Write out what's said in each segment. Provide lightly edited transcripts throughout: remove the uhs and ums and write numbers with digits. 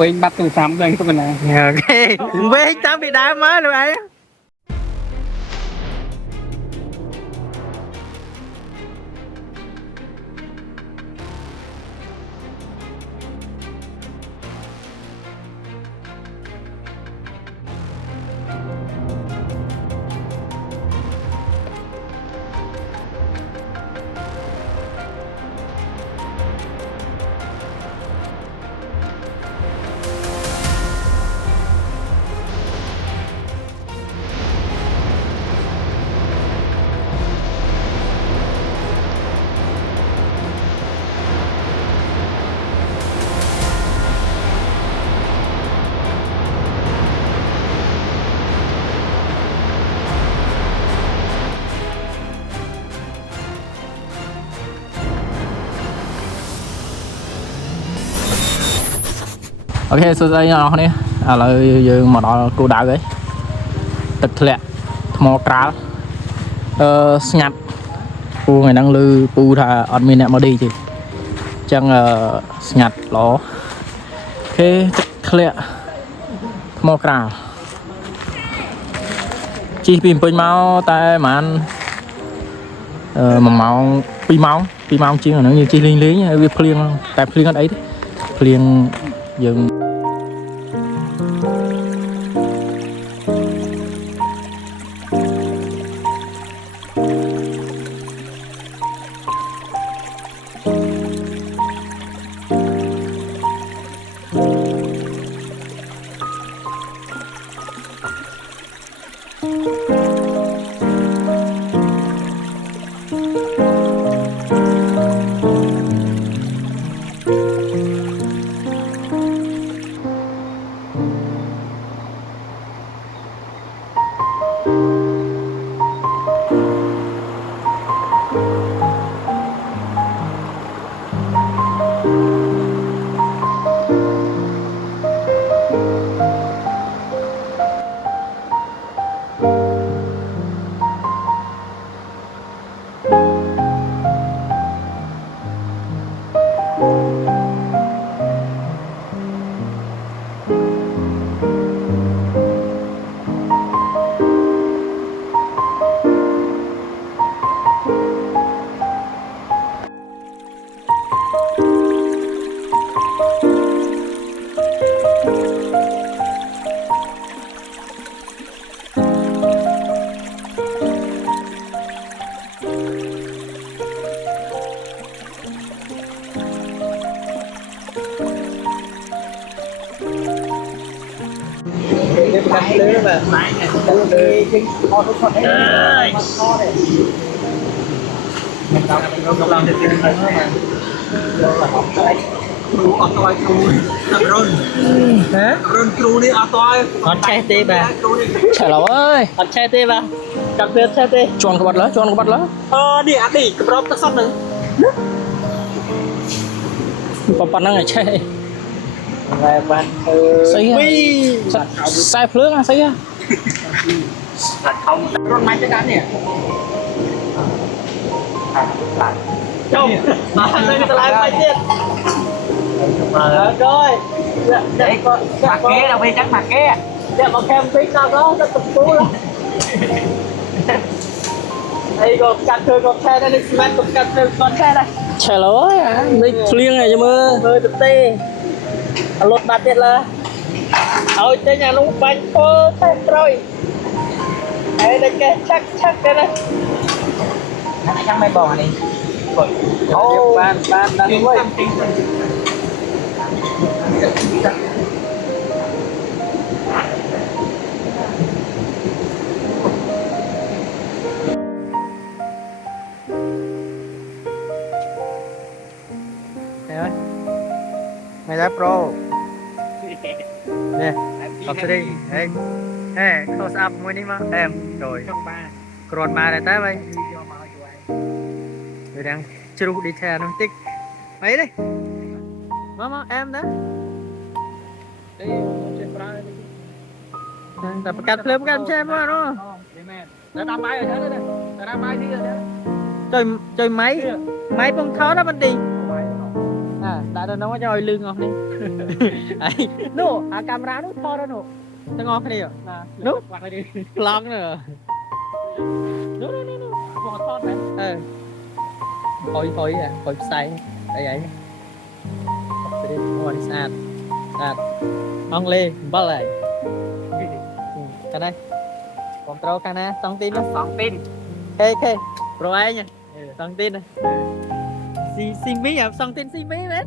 វិញបាត់ទូរស័ព្ទហ្នឹងទៅណាអូខេវិញតាំងពីដើមមកលោកឯង អូខេសួស្តីអ្នកនរគ្នាឥឡូវយើងមកដល់គោលដៅហើយទឹកធ្លាក់ថ្មក្រាលស្ងាត់ពូថ្ងៃហ្នឹងឮពូថាអត់មានអ្នកមកឌីទេអញ្ចឹងស្ងាត់ល្អអូខេទឹកធ្លាក់ថ្មក្រាលជិះពីពេញមកតែប្រហែល1ម៉ោង2ម៉ោងជាងអាហ្នឹងយើងជិះលេងហើយវាភ្លៀងតែភ្លៀងអត់អីទេភ្លៀងយើង Cái lưới mà máy này cái con nó con đấy con to này mình làm được cái này mà là học cái cru ở toi cru hả run cru đi ở toi con trai tê bà trời lẩu ơi con trai tê bà cặp việt trai tê chọn cái bát lá đi ăn đi cái bát tắc sắt nữa còn năng này chơi về bạn sai phước à sai thật không con máy cái đá nè không mà đây người ta lại máyទៀតrồi để con mặt ké đâu đi chắc mặt ké để mà kem tí nào đó nó tập cú lắm đây còn cắt thôi con xe đây đi con cắt thôi con xe đây trời lối à đi liên này cho mưa tập tê lột bátទៀតលើឲ្យចេញអានោះបាញ់ពោតែត្រយហើយតែគេឆាក់ទៅណាអានេះចាំមិនបងអានេះអូបានដល់វិញmày đã pro nè tập đi em nè close up mới đi mà em rồi còn mà này tới mày rồi đang chưa đi theo nó tích mấy đi má em đó tập cắt lên cắt xem mà nó đã đam bay rồi thế này đã đam bay đi rồi đấy chơi máy bông tháo đó mình đi à đã nó cho lưng ngon đi ấy nụ camera nó to đó nụ nó ngon cái gì ạ nụ hoặc là đi lon nữa nụ còn thon đấy hồi say đây ấy ngồi sàn ông lê bao lại cái này control cái này xong tin sóng tin ok rồi ai nha xong tin này si mi à xong tin si mi đấy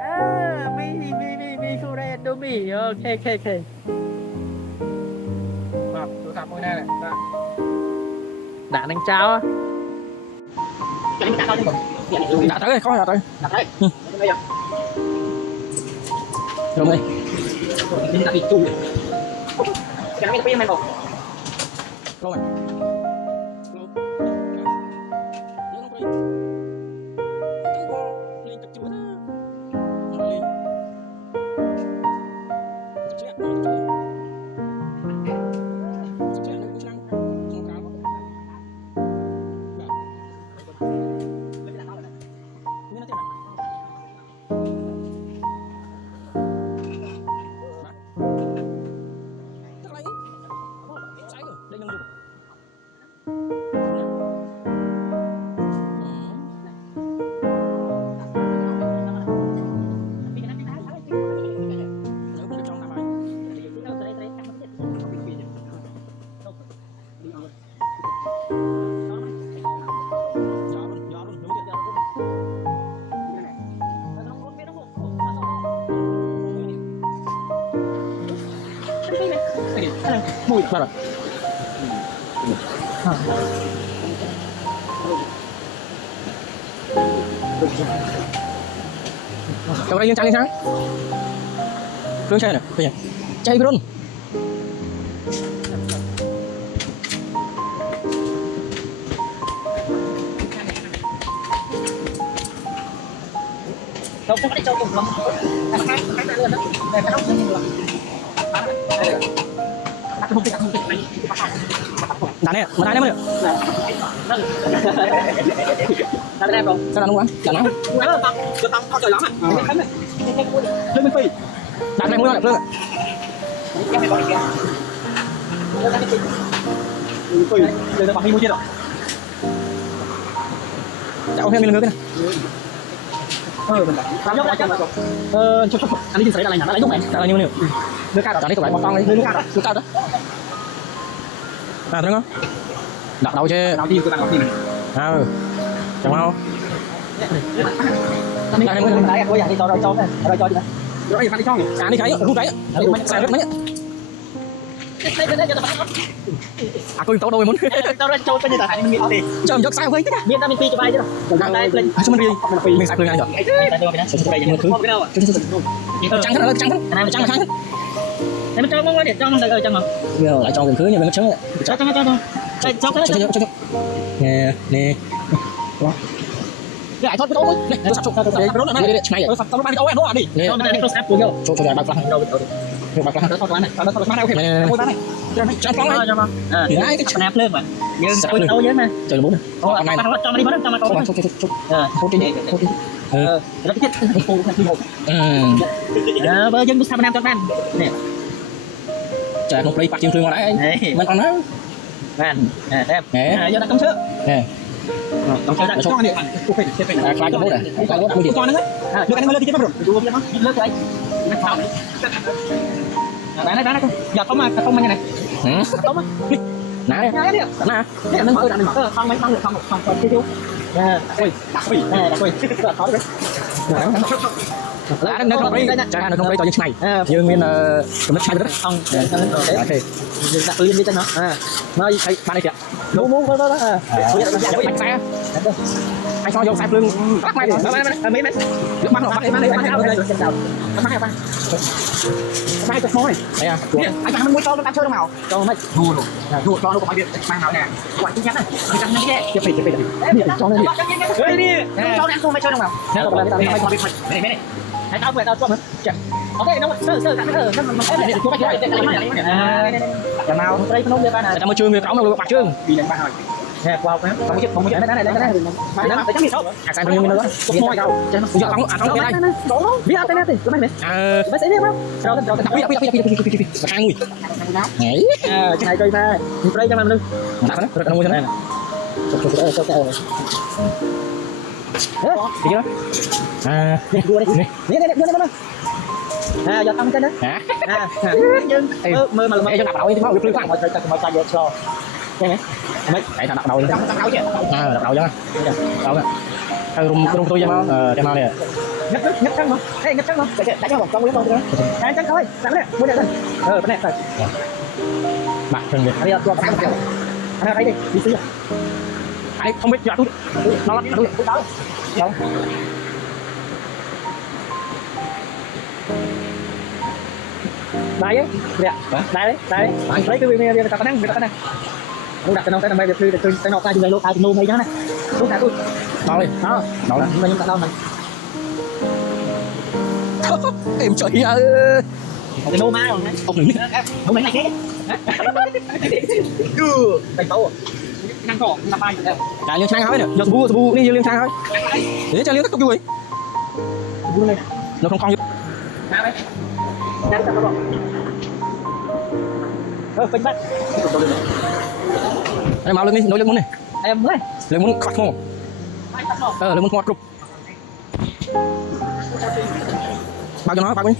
à mi khu đây đồ mi ok tôi làm ngôi này đã đánh trao á đã tới có rồi tới rồi đây mình đã bị chui cái này mình không rồi mùi bắt rồi trong đây trắng sáng phương xe này bây giờ chạy luôn không có cho cùng lắm cái này luôn đó để nó không được đá này mà đá này mới được đá đẹp không sao đá đúng không đá nào cho tao trời lắm à lên bên phi đá này mới được luôn phi lên nó bằng mua chưa đâu chào thêm mình nữa cái này mình đã chúc anh đi sẽ là nhà nó lấy giúp em là như nào nước cao đá này tụi bạn con này nước cao đó à đúng không đặt đầu chứ nào đi tôi đang có gì chẳng không cái này mới đá có dạng đi cho này cho đi rồi phải đi cho à đi thấy không thấy sai rất mấy à tôi tao đôi muốn tao ra cho cái gì tại mình đi cho mình giật sai với miền Nam mình phi cho bay chứ đâu đây lên à chúng mình sai phương này rồi tại tôi bên đó bay một thứ đâu à trắng hết trắng hết này trắng hết để mình cho mong để cho mình được chân mà giờ lại cho gần khứ nhưng mà nó trắng cho cái nè nè lại thôi cái tối này tôi sắp chụp đây nó này này tôi tao bay đâu em nó đi cho mình tôi sắp của nhau cho bạc lăng bạc lăng nó thôi này nó thôi này ok ngôi này trắng phóng này thì ai cái nạp lên mà nhưng tôi đâu với mà trời bốn này cho nó đi mất cho nó có thôi đi nó chết cô thành một bây giờ sao nam cho nam nè trời một ly bạc chiên thương ngoài đấy mình còn nói đẹp giờ ta công sữa nè công sữa cho này khai cho bố này khai bố mình cho nó được anh mới lên đi chứ rồi lớp đấy nó sao đấy giờ không mà như này không á nãy đi nè nó mở ra mở không mấy không cái chú ui khó đấy lá nó không đi trái nó không đi cho những này dương nguyên nó sai rất không ok đặt lên đi cho nó nó thấy ba này kìa muốn đó anh xe anh cho vô sai phương bắt mày mấy nước mắm rồi mai chục mối đây à anh ăn muối to nó chơi đâu nào cho mấy ruột to nó có phải điện mang nào nè quả chính nhắn này anh ăn cái gì chụp cho nó đi cho ăn không phải chơi đâu nào nè hãy tao về tao cho mình ok nó sơ nó nó nào đây nó nông đây ba này tao mới chưa người cõng đâu bạc chưa đi đánh ba rồi nè vào cái không cái này đây để chấm gì đâu sang trong như nữa cục môi đâu giờ không cái này đổ biết ăn cái này thì cái này bác sĩ biết không đâu hai mùi nhảy cái này chơi pha đây cho em luôn đặt nó được mùi thế này thì đó nè giờ tăng cái đó hả mơ mà cho đặt đầu đi mau được khoảng một tay giờ cho cái này phải đặt đầu đặt đầu chứ đặt đầu cho đầu nè rung tôi cho nó nè nhấp trắng không nhấp trắng không tại cho trong cái con đó trắng thôi trắng này mua đây cái này rồi bạc chân bây giờ cho cái anh thấy đi đi xíu anh không biết giờ tôi nó lắm tôi đó đâu đây á đây lấy cái video người ta có năng lúc đặt cái nông cái bây giờ cái nông tay lúc tay nuôi hay đó này lúc nào tôi đó đi đó là nhưng mà đâu mình em trời ơi cái nô ma rồi đấy không này cái đưa tay tấu năng cỏ năm bay rồi lại liên sang hỏi nè giờ bu đi liên sang hỏi để cho liên các vui nó không phanh bắt em mau lên đi nối lên muốn này em mới lên muốn khát mồm lên muốn ngọt cục bao cho nó bao đi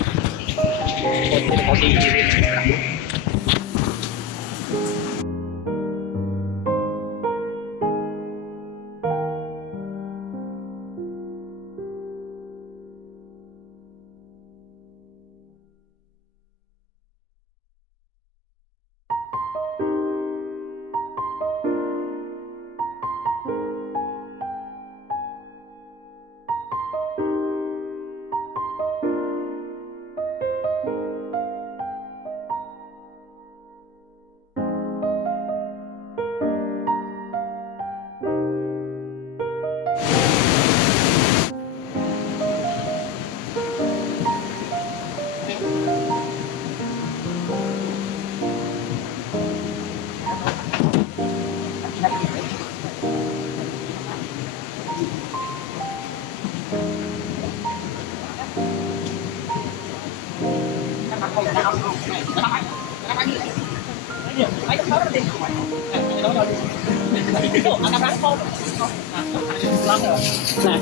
nè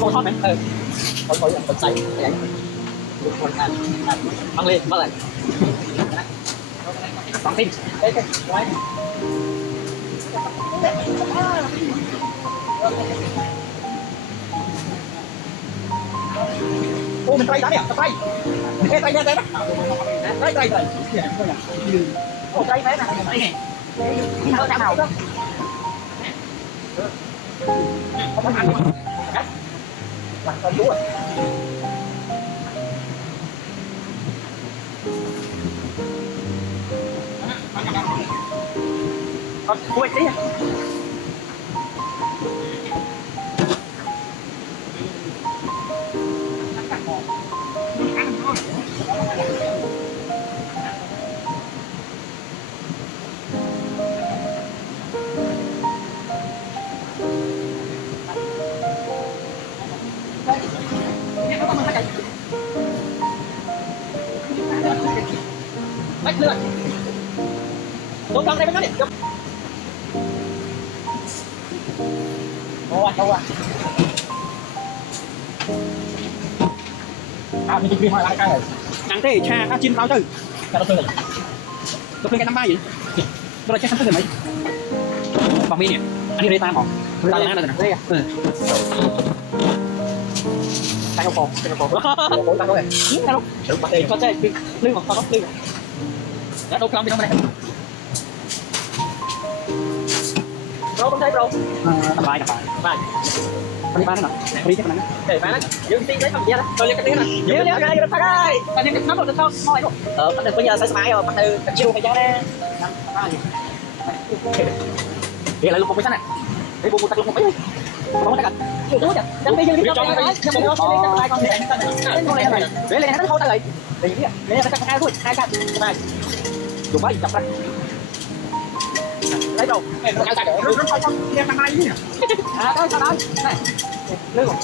cô thoát này thôi bật tay vậy ăn liền bắt lại bằng tim cái quái ô mình tay đá nè tay cái tay đây tay ô tay bé nè tay nè nó sao nào không ăn bạn con chú à con quay tí bách lượn tôi con đây mới có điểm đâu à mình chỉ hỏi lại cái này ăn thế cha các chín tao chơi cái đó chơi này tôi lên cái năm ba gì tôi là chắc sắp tới mấy bằng pin nè anh đi đây ta mỏng tao là ăn đây nè tay không cổ tay thôi tay không được mặt tiền có chơi lưng hoặc tao lưng đã đâu không đi không đây bro không thấy bro bài đi ba nó đi cái này để ba nó dương tiên đấy không vậy đó tôi lên cái tiếng này nhớ cái này phát ơi ta lên cái nắp rồi được không thôi bắt được bây giờ sai sai rồi bắt từ chiêu phải cho đây thì lại lúc một cái này để buồn tắt lúc một cái không tắt chiêu túi kìa đâm đi dương đi trong cái đấy trong cái con này để lên nó không ta lại để gì để nó cắt hai thôi hai cắt này dùng bá chặt ra lấy đâu cái sao được nó không nghe thằng này nhỉ à đó sao đó này lấy rồi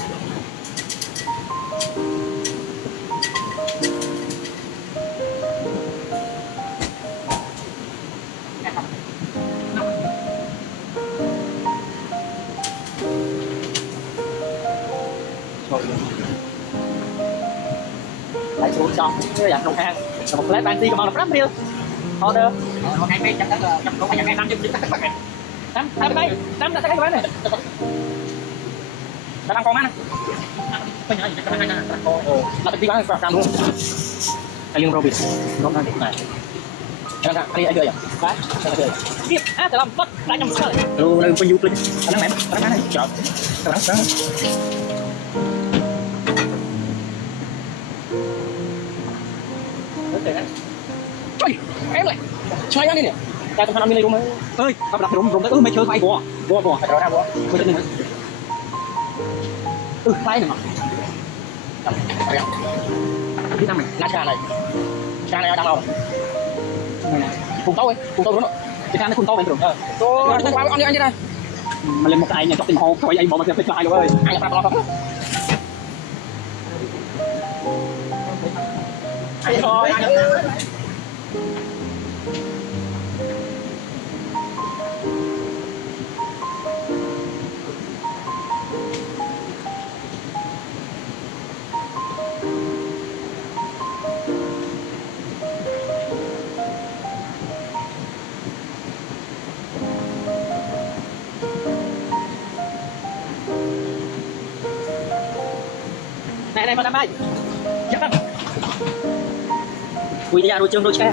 lại xuống cho cái dạng đồng hàng một lấy bàn ti của nó lắm riêu order một hai mấy chắc là trong có phải năm chứ năm hai mấy năm là cái bán này là đang con ăn bây giờ cái hai là là cái bán làm luôn hay liên robin nó đang này đang cái ai chơi vậy đấy tiếp à để làm tốt lại nhầm sao luôn lên con youtube anh em anh này chọn cái đó trời em lại chơi ăn đi nè ta không ăn mini đúng không ơi tập đặt đúng tới mấy chơi vai bò phải rồi bò mới chân nữa vai nữa cái năm này lá trà này đang đâu cùng tao đúng rồi cái ăn nó cùng tao bên đường tôi ăn đi đây mà lên một cái nhà chọc tình hồ thôi vậy bỏ mà sẽ phải rồi ơi ai là tao thôi này mà làm ai chắc lắm ui ra đôi chân đôi xe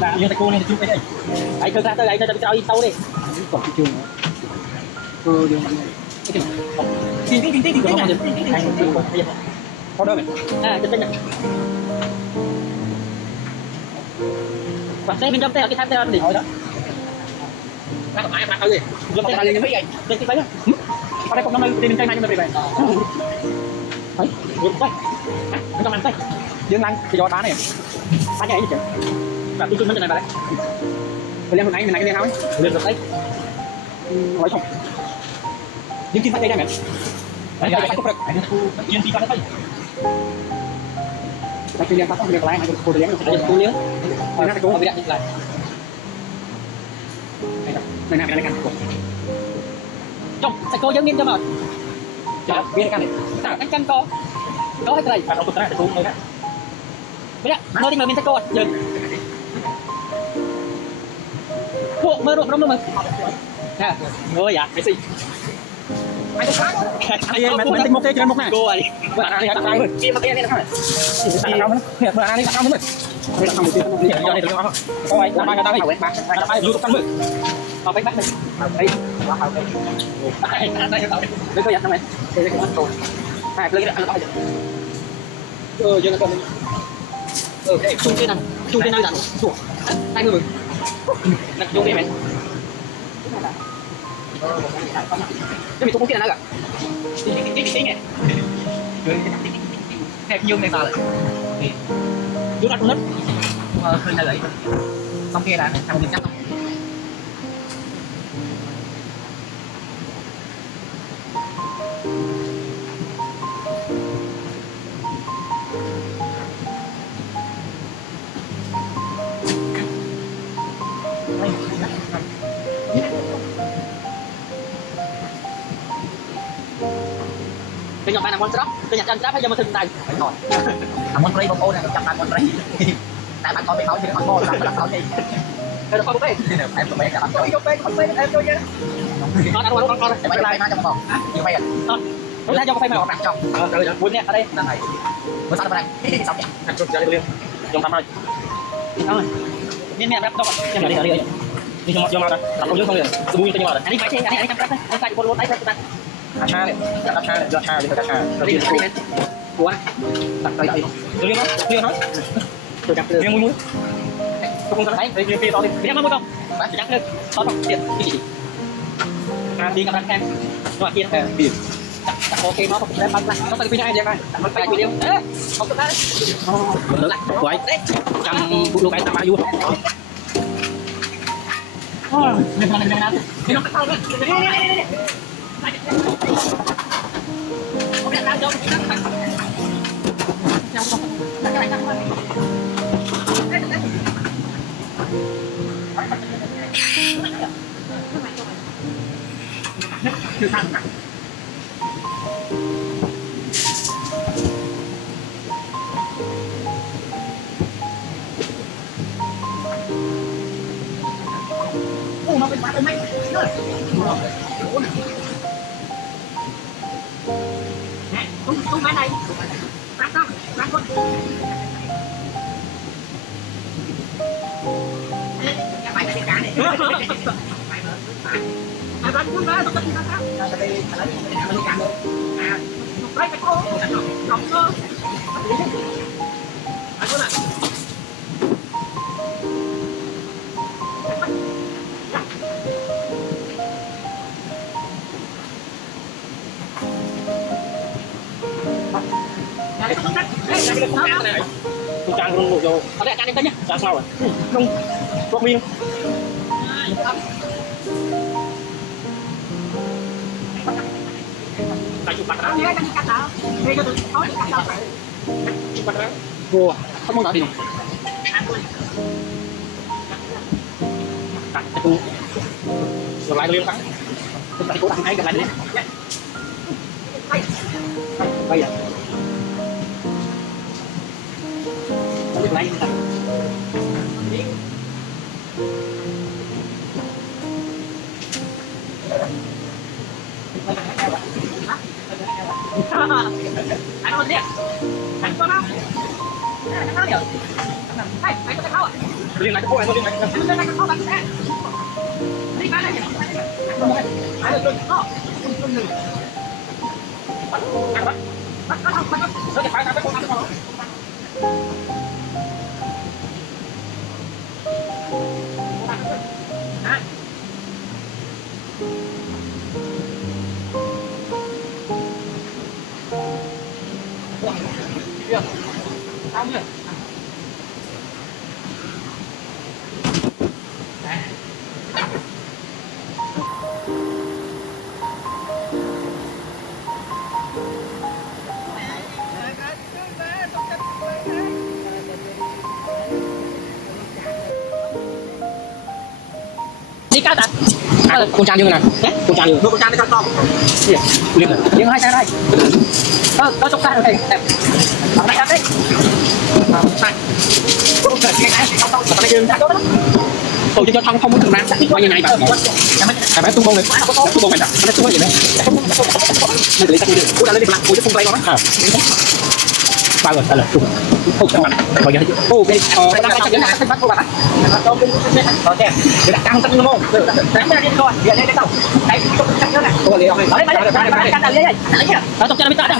là như tay cô này chung cái này ấy cơ ra tới đây nó cho in sâu đi còn cái trường cơ đường tin có đâu mày à chân này và xe bên trong xe cái tham gia để hỏi đó ra còn ai ăn gì lâm tay lên mấy vậy lên cái váy đó ở đây còn năm bên trên này nhưng mà về đấy được tay nó trong ăn tay dương lăng thì do đá này phá nhảy chứ và tôi nó trên này vào đấy lên hôm nay mình này cái nào ấy lên được đấy nói không nhưng kim phát đây nè mẹ đấy phải có được yên kim phát đấy tại vì phát không được lại mà cô liếng sẽ cô liếng rồi nó cũng bị đặt lại này này cái này trong sẽ cô giống như cho mà chả biết cái này tạo cái căn co có cái này phải nó tụt ra để xuống rồi đấy bây giờ nó đi mà mình sẽ cô dừng buộc mơ ruột nó mơ à ngồi à cái gì ai em mình tính một cái trên một này cô ơi bạn ăn đi đặt tay rồi kia mà kia này này thì nó hiện bạn ăn đi đặt xong rồi đây là xong rồi đi giờ này được không có ai làm ai ta đi bạn tay lưu tâm rồi vào bánh bánh đây đây đây coi vậy này đây cái con hai lấy cái ăn bao giờ giờ nó còn cái chung trên này đặt chuột hai người đặt chung đi mày cái bị tụt kia nào cả cái này hẹp dương này vào lại chú đặt con nít hơi này lấy xong kia là thằng mình chắc không cái nhọn này là con trap cái nhọn chân trap hay do mà thân này phải rồi con play bông này chặt con play tại bạn con bị máu thì con bò làm sao đi cái đó con play em tụi em con play em chơi nó ăn con em lại nó trong bò như vậy nó ra cho con play màu trong rồi buồn nè ở đây đang này bữa sau đây xong nhỉ ăn chụp ra đây liền dùng tắm rồi thôi nên mẹ bắt đâu em đi đi cho mà đặt không dưới không liền bùi cho mà anh đi phải chơi anh chăm đấy anh sai con lốt tay cho ta ha này đặt ha này đặt ha đi đặt ha đi của đặt tay đây đưa nó tôi đặt đưa mũi tôi không thấy đi to đi em muốn không chắc lên to không tiền cái gì đi gặp anh em nhưng mà kia biển ok nó không sẽ bắn lại nó phải phi hai vậy này nó phải phi liêu đấy không được đấy được lại quay trăm lúc cái tam bao nhiêu thì nó tao đấy nóเป็นอะไรไม่ตุ้งไม้ไหนรักต้องรักคนอย่าไปแต่การเนี่ยไปรักคุณนะต้องกินนะครับจะไปอะไรบริการเลยไปไปโค้งน้องก็อะไรก็ล่ะTung trang luôn vô. Ở đây can em nhá. Sao sao rồi? Không. Quốc miên. Tại chụp mặt đó. Đây can cắt đó. Đây cho tôi có cắt đâu phải. Chụp mặt đó. Vô. Không muốn nói gì đâu. Cắt cái tu. Rồi lại liên thắng. Tôi phải cố gắng hay gần lại đi. Bây giờ. Lúc này anh con đi anh con nào anh nào nhở hay anh có tháo à liên lại cái phố này, liên lại. anh lên cái tháo bạn sẽ đi bán này nhỉ anh lên đó bắt nó phải làm cái con nào đi cao thật Con trang như thế này. Con trang như. con trang đi cao to Liên này. nhưng hai xe đây có chốc xe rồi thầy bằng này đấy này tổ chức giao thông không muốn thường ràng bao nhiêu ngày bạn phải tung công này tung công này nó tung cái gì đấy mình lấy sang đi cô đã lên được làm cô chứ không quay nó Bao rồi, là chung. Không sao mặt. Bao giờ ok đang quay chắc chắn bắt cô bạn ok để đặt căng tăng nó mông đánh ra đi thôi để lên cái tàu đấy không chắc nữa này cô lấy rồi đấy đấy căng đây đấy nó chọc cho nó biết tao đó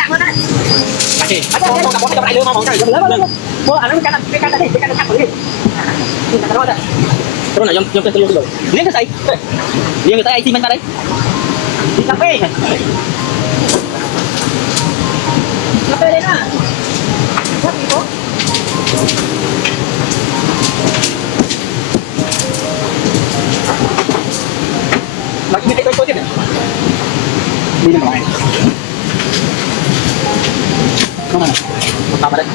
chị cô gặp bố cái này lương mong trời lớn lớn cô à nó cái này căng đi căng đi cái này trong cái luôn rồi. liên cái gì liên người ta ai xin bên ta đấy đi cà phê đấy nè rất là tốt mà như thế tôi tiếp đi ra ngoài không này một tàu vào đây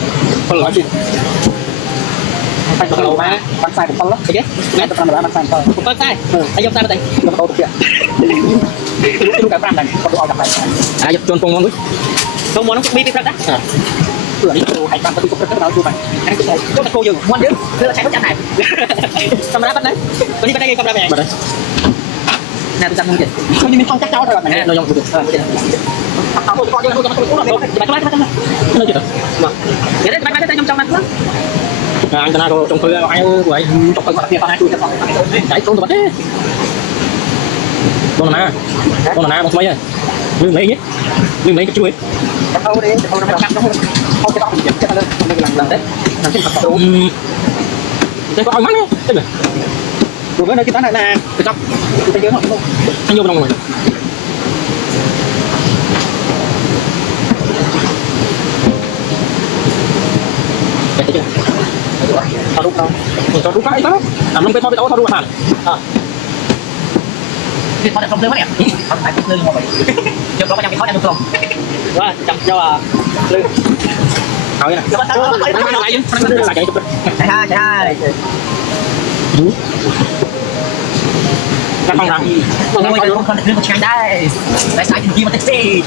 Con nói gì? phải đầu mà bắn sai một con lắm ok ngay tập làm bắn sai một con sai anh dùng sai nó đây nó có được lúc cả này có được gặp lại Giúp cho con ngon không muốn nó cũng biết cái đó cửa đi đồ hải quan có tôi cũng đó chụp anh cũng thấy là cô dừng ngoan đứa đưa chạy nó chặt này camera bắt đấy có đi bên đây camera về đây. nè tôi chặt không gì không như mình không chắc cháu rồi Nè, nó dùng được. tôi coi cho tôi cũng được bạn cái Nó chưa được. để đấy bạn cái trong mặt lắm Anh ta nào trong khơi ai vậy trong khơi mặt kia hai tôi chạy trốn tụi đấy. Con là na con mấy rồi. Lương mấy nhé. Lương mấy cái chuối. không đi không nó cắt không cái đó mình chắc là mình làm đấy làm trên mặt đồ Đây có ai mắt đấy. Đây rồi. rồi cái này cái này nè cái trong cái nhớ nó Anh vô trong rồi. thao đúng đâu thao đúng cái đó làm lông bên thao bên ấu thao đúng mà thì con không lương quá nè không phải lương mà vậy chưa có bao nhiêu cái khó không quá chậm cho à lương thao như này lại chứ lại chạy chạy hai ra không rằng con lương một ngày đây lại sai thì mà taxi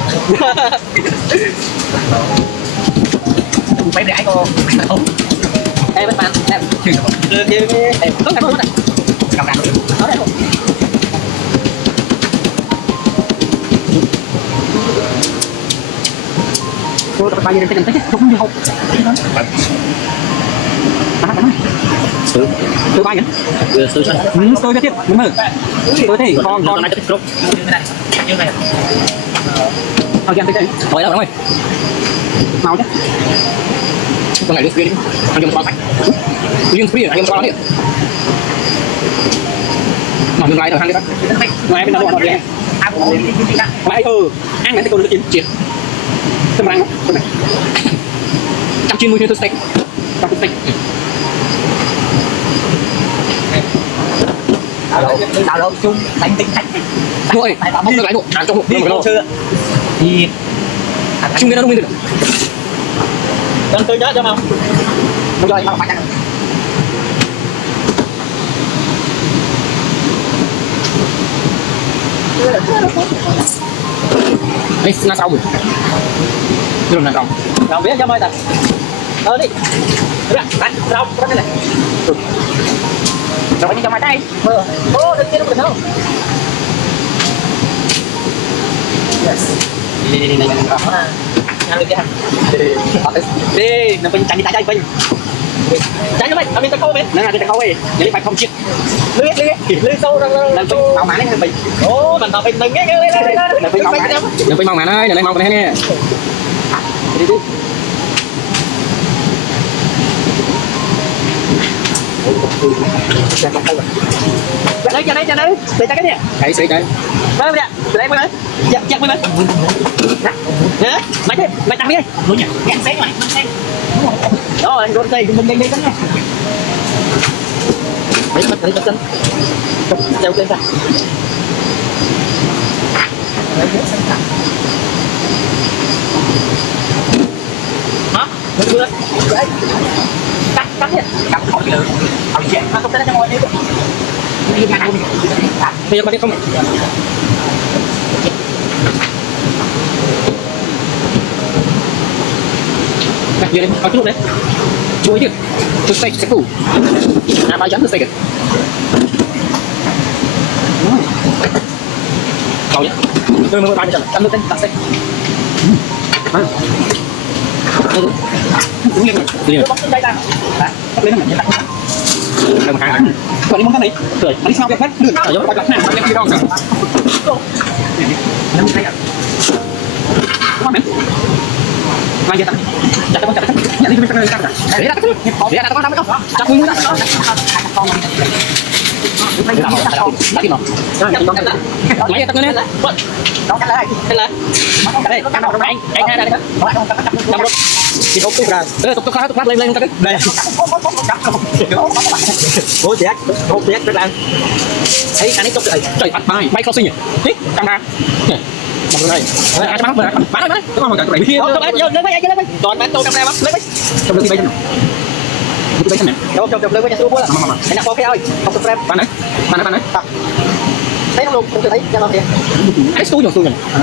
phải rẻ cô em bên bạn em lương như em có cái này cầm ra đó đấy cô tập bao nhiêu cái thấy không như không tôi bay nhá tôi cho tiếp đúng rồi tôi thì con này tiếp như này thôi cho anh tới rồi đâu rồi mau chứ con này đi đi anh dùng con phải liên free anh dùng con đi mà mình lại rồi hàng đi bác ngoài bên đó bọn đi ngoài ăn mấy cái con nó chín chiết tâm răng con này 190 thôi steak con steak đào lộn chung đánh tính đánh thôi đi lại bộ ăn trong hộp đi không chưa thì chung cái đó đúng không đang tôi nhớ cho mà bây giờ mà phải ăn đấy là sao rồi đường là xong làm biết cho mày ta đi đánh rau cái này rồi đi cho mày đây ô đừng kia đâu được không đi ăn được chưa đi nó bên chạy chạy bên chạy cho mày ở bên tao câu bên nó là cái câu ấy để phải không chiếc lưới sâu ra làm bên màu mã đấy mình ô mình tao bên mình nghe đừng phải mong mà ơi đừng mong cái này nè đi đi lấy cho đấy để cho cái gì hãy xử cái đây nè để bên đấy chặt bên đấy hả mày tăng đi luôn nhỉ nghe xé mày rồi rồi đây mình đi cái này mấy mình lấy chân treo lên ra hả mưa đấy cắt hết cắt khỏi cái lửa ông chuyện nó không tới cho mọi đi đi mà đâu bây giờ có biết không đặt dưới đây có chút đấy chuối chứ chút steak sẽ củ bao dẫn steak cầu nhé tôi mới bán cho ăn nước tên đặt steak đúng như vậy đây ta lên là đặt đồng hàng còn đi món cái này rồi anh sao biết hết được ở giống các hàng em đi đâu cả nó thấy à có mấy mai giờ chặt con chặt nhận đi cho mình chặt để đặt để con không chặt nguyên đó con mấy cái nào đặt đi mà mấy cái này nó cắt lại đây cắt đầu anh hai đây nằm luôn thì tốt ra tốt phát lên cái đây bố chết rất là thấy anh ấy chụp lại trời bắt bay cao sinh nhỉ thích camera bằng này bán đấy đúng không cả cái này vô lấy mấy anh toàn bán tô camera lấy mấy trong cái bay chân cái bay chân này chụp lấy mấy nhà xuống quá là anh đặt cái ơi không chụp em bán đấy thấy nó luôn không thấy cho nó thiệt cái số nhiều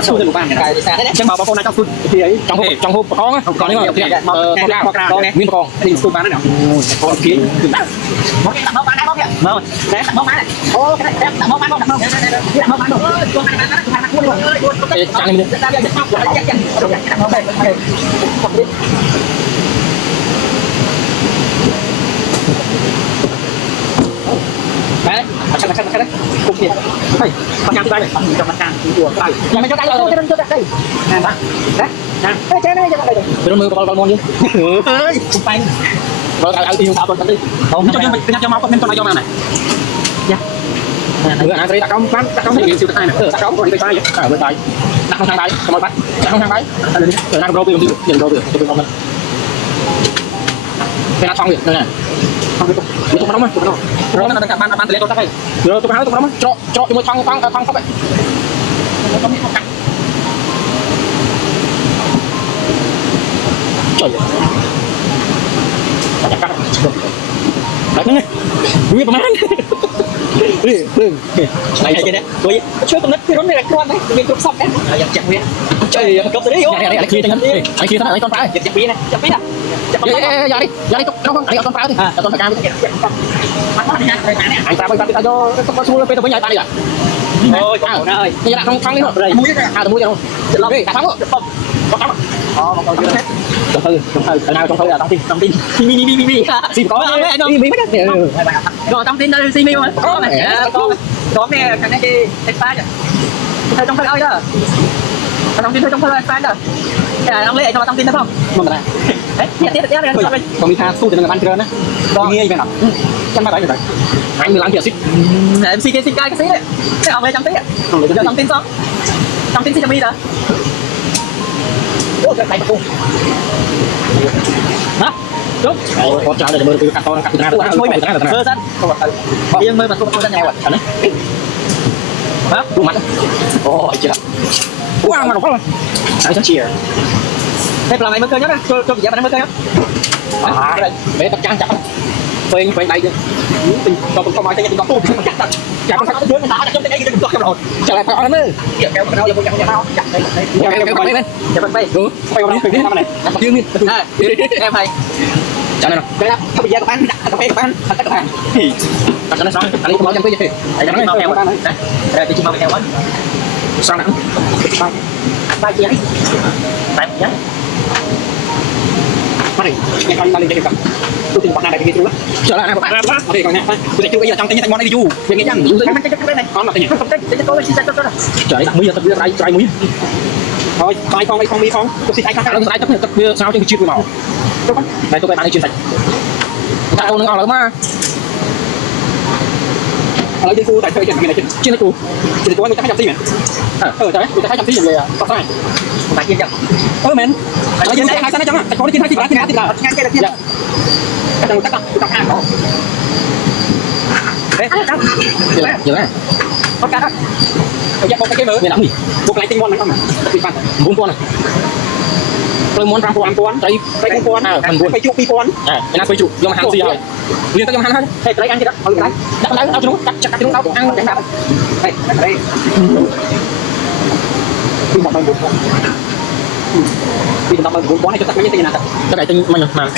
số nhiều ban cái xa thế đấy chân bảo con này trong thì ấy trong hộp con á còn nếu mà thì con này nguyên con thì số bán đấy nào con kiến một cái đặt bán đây không kìa vâng đấy đặt bán này ô cái này đặt bán không đặt bán được con này bán luôn cái trang này mình đấy chắc đấy cục gì đây con nhang đây trong mặt hàng của đây nhà mình cho đây rồi cho đây nè bạn đấy nè chơi đây cho đây tôi mưa con ngon chứ ơi không phải rồi ai yêu tao con đi không cho máu con nên con này cho mà này bữa nay thấy đặt công thì siêu tay này đặt công còn đi tay ở bên tay đặt không thang tay cho mọi bắt đặt không thang tay rồi đang pro tiền tiền pro tiền cho bên con mình cái nó xong rồi này Itu mana mah? Rồi nó đang ban lấy tôi đây. Rồi tôi háo tôi đó. Trọ cho một thằng không vậy. Trời ơi. Chắc cắt. Đấy nè. Biết mà. Này chơi đấy. Tôi chơi con nít cái này là con đấy. Mình cũng xong đấy. Chặt nguyên. Trời ơi, cốc tới đấy vô. Này kia tên anh. Anh kia thằng này con phá. Chặt pí này. Chặt pí à. Giờ đi. Giờ đi tôi không. Anh con phá đi. Con phải cam. Anh ta bây giờ có xu lên với nhà ta đi à. Ôi, con ơi. Bây giờ không đi nữa. Mũi ra. À, mũi ra luôn. Đi, thắng rồi. Có thắng. Một con chưa hết. Trong thư, cái nào trong thư là thông tin. Mi. Xin có mi mấy cái. Rồi thông tin đây xin mi mà. Có này. Có nè, cái này đi expand rồi. Thư trong thư ơi đó. Thông tin thư trong thư expand rồi. Cái ông lấy cho thông tin đó không? Không phải. Đấy, tiếp đây. Còn mi tha su từ người ban trên á. Nghe gì vậy nào? Trăm ba bảy rồi. Anh 15 triệu ship. Em xin cái xí đấy. Cái ông lấy trăm tí ạ. Giờ thông tin xong. Thông tin xin cho mi đó. Ủa, cái này không. Hả? Đúng. Có trả lời mơ từ cắt to cắt từ nào đó. Môi mày từ nào đó. Dân. Yên mơ mà không dân nhà vậy. Thật đấy. Hả? Đúng mặt. Ôi chưa. Wow mà nó. Sao cho chia. Thế làm mày mơ cơ nhá. Cho bây giờ bạn mơ cơ nhá. À, để tập trang chặt. Quen đây chứ. Còn mọi cái có tu thì chắc chắn. Chả có cái dưới người ta trong cái đừng có rồi. Trở lại phải nữa. Kiểu kéo đâu giờ mau chặt đây. Kéo bay lên. Kéo bay. Ừ. Bay vào đây này. Dương đi. Em thầy. Chả này nào. Cái đó. Không bây giờ các bạn đặt các bạn các bạn. Thì cho nó xong. Anh có nói cho tôi gì. Đây nó mau kéo. Đây thì chúng mau kéo quá. Sao nặng. Ba chia. Tại nhá. Mari, yang kali jadi kam. Tu tin pakna dari gitu lah. Jalan apa? Oke, kau ni. Aku cakap juga trong tay món này du. Yang yang. Kan cakap này. Còn là cái gì? Cakap tôi xin cakap đó. Trời đặt mũi tập trai mũi. Thôi, tay không mi không. Tôi xin tay khác tay tập sao trên chiếc màu. Đây tôi bán chuyên sạch. Tao nó ngon lắm mà. Ở đây cô tại chơi chuyện này trên này cô. Thì cô anh ta hay làm gì mà. Trời, người ta hay làm gì vậy? Có phải. Tại kia chẳng. Men. Ở trên đây hai sao nó chẳng. Có trên hai thì là ngang kia là kia. Cái thằng tắc hàng đó. Đấy, tắc. Dừng á. Có cá đó. Bây giờ một cái mới. Mình làm gì? Một cái tinh môn này không mà. Bị phạt. 4 con này. Tôi muốn ra con trái con mình buồn phải chụp con cái nào phải chụp do mà hàng gì rồi liền tới hàng hơn hey cái anh kia đó cái đặt lấy ao cho nó chặt cái nó ăn cái nào đây đây khi mà mình buồn vì chúng ta buồn quá này cho tất cả những cái nào cái này tinh mình mà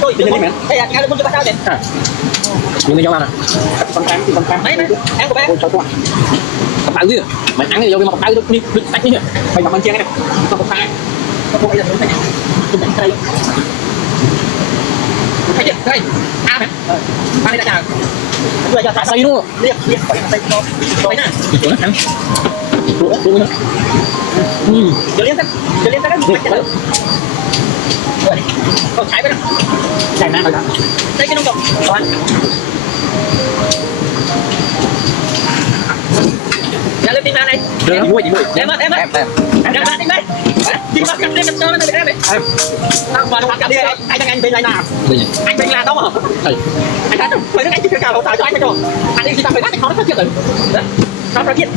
tôi tinh như thế này anh muốn cho bắt sao vậy những cái dòng nào con cam đấy ăn của bé cho con các bạn gì mình ăn thì vô mà một cái được tách như vậy mình mà mình chiên cái này một cái không bây giờ chúng ta đây thấy chưa đây mày ba đây là bây giờ xây luôn liệt phải xây nó vậy nè chỗ nó ăn luôn giờ liên cái còn trái với nó chạy nè đây cái nông cộng toán ra lên tin ra đây em mua gì mua em ra tin đây đi bắt cắt lên cho nó được em tao vào nó cắt đi anh bên này nào anh bên là đâu mà anh đã mấy đứa anh chỉ phải cào đầu tàu cho anh cho anh đi tao phải bắt nó phát triển rồi sao phát triển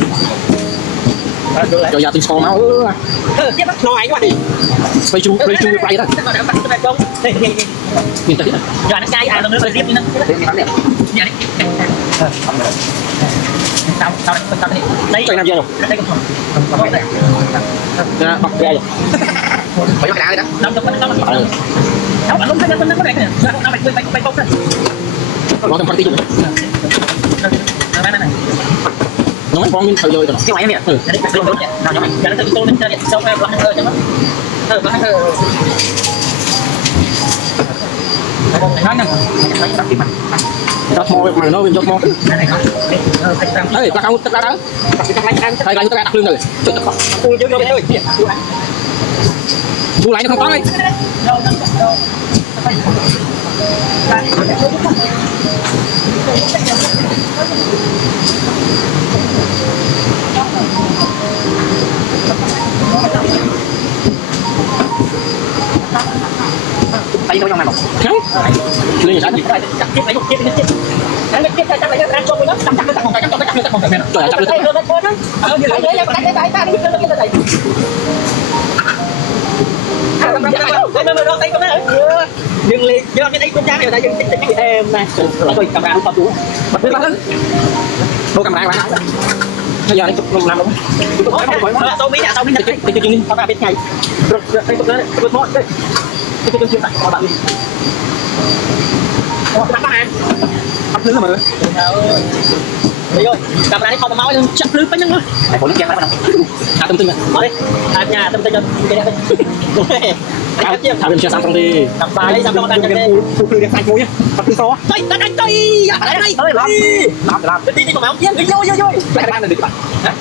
rồi giờ tìm sò máu tiếp bắt nói quá đi phải chú bay đó đây nhìn thấy giờ nó cay lần nữa rồi tiếp đi nữa giờ đi sao đây chơi làm gì rồi đây còn đây bật ra rồi phải có cái đó nó bạn không thấy nó có đây nè nó bay bốc đấy nó trong tí nữa nó mấy con mình thời rồi cái máy này đấy cái lỗ nó nhóm nó tự tôi lên chơi xong rồi nó cho nó nói nè nó mò mà nó bên mò đây là không tất cả đó thầy lại tất cả đặt lưng rồi thu lại nó không có đây tay thôi trong này một liên sản chặt tiếp này một tiếp đánh tiếp chặt lại cái cho mình nó chặt cái một cái chặt một cái trời chặt tay lên con á như vậy đấy cái tay ta đi cái tay dừng liền do cái đấy con trai này là dừng tích cái em này tôi cầm ra không chú bật lên lên đô cầm lại bạn bây giờ đây chụp làm đúng tao biết tao biết cái chuyện tao biết ngày rồi đây tôi nói đây cái chuyện này các bạn các bạn bắt lưới mà đi ơi cầm lại không máu chặt lưới bánh nữa này bộ nước kem lắm tâm tinh đi nhà tâm tinh cái này thảo bên chia sang trong đi cầm bài đi xong nó đang đi phụ từ điện sai cuối nhá bắt lưới số chơi đánh chơi à đây đây làm đi đi mà máu đi vô lại bạn được các bạn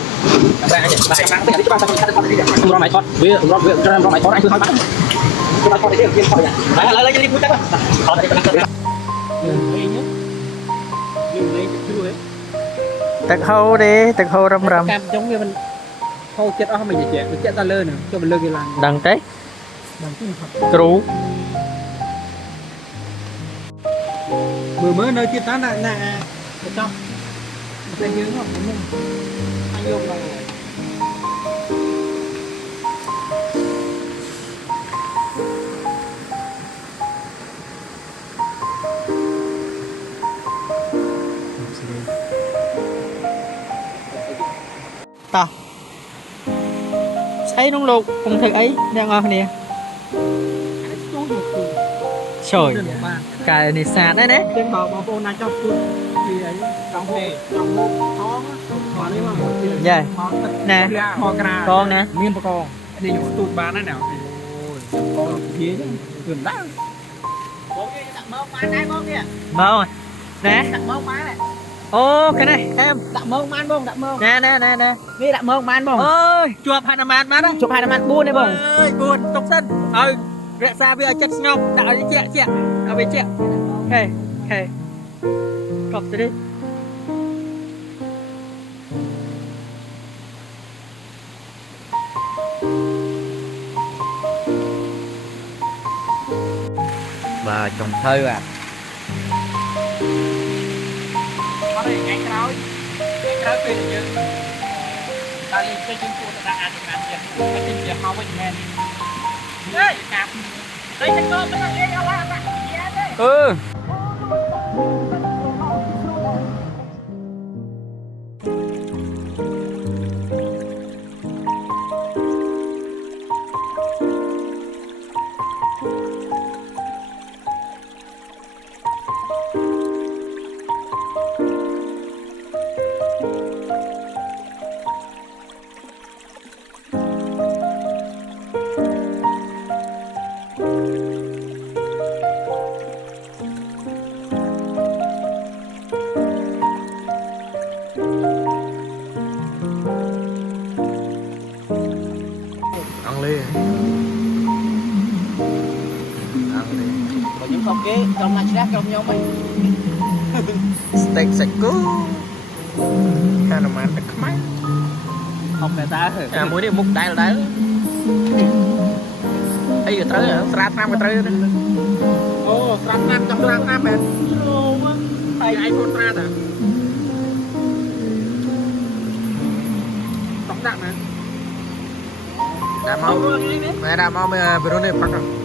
rau mày thoát với rau mày thoát anh cứ nói bắn chúng ta coi cái game thôi à lấy đi chắc họ đây cái tật hâu đi tật hâu rầm rầm cam giống như mình hâu chết đó mình chạy chết ta lơ nữa cho mình lơ cái làng đằng tết cừu vừa mới nơi chết tá nè được không tay dưới không anh dùng này tao thấy nóng lụt cùng thịt ấy đang ngon nè trời cái này sạt đấy đấy trên bờ bờ này cho tôi thì ấy trong hồ khó khó đấy mà dạ nè con nè miên con đi dùng tụt bán đấy nào con phía gần đó mơ nè đặt mông má này ô cái này em đặt mông man bông đặt mông nè nè nè nè đi đặt mông man bông ơi chụp hai năm ăn má đó chụp hai năm ăn buôn đấy bông ơi buồn tông sân rẽ xa bây giờ chất ngọc đạo đi chị đạo về chị hey hey cọp tới đi bà chồng thơ à có đây ngay cái bên như ta đi chơi chung cuộc ta ăn gì cái tiền việc mau với nghe đây cạp đây cái con nó lên nhau là ừ ăn liền có những không kế trong này sẽ trong nhau mình steak sạch cú khá là mát được máy không người ta à mỗi điểm mục đại là đấy ấy giờ tới ở Sra Nam cái tới đấy ô Sra Nam trong Sra Nam bạn tay iPhone Sra à tóc đậm này đã mau mẹ đã mau vừa rồi này bắt rồi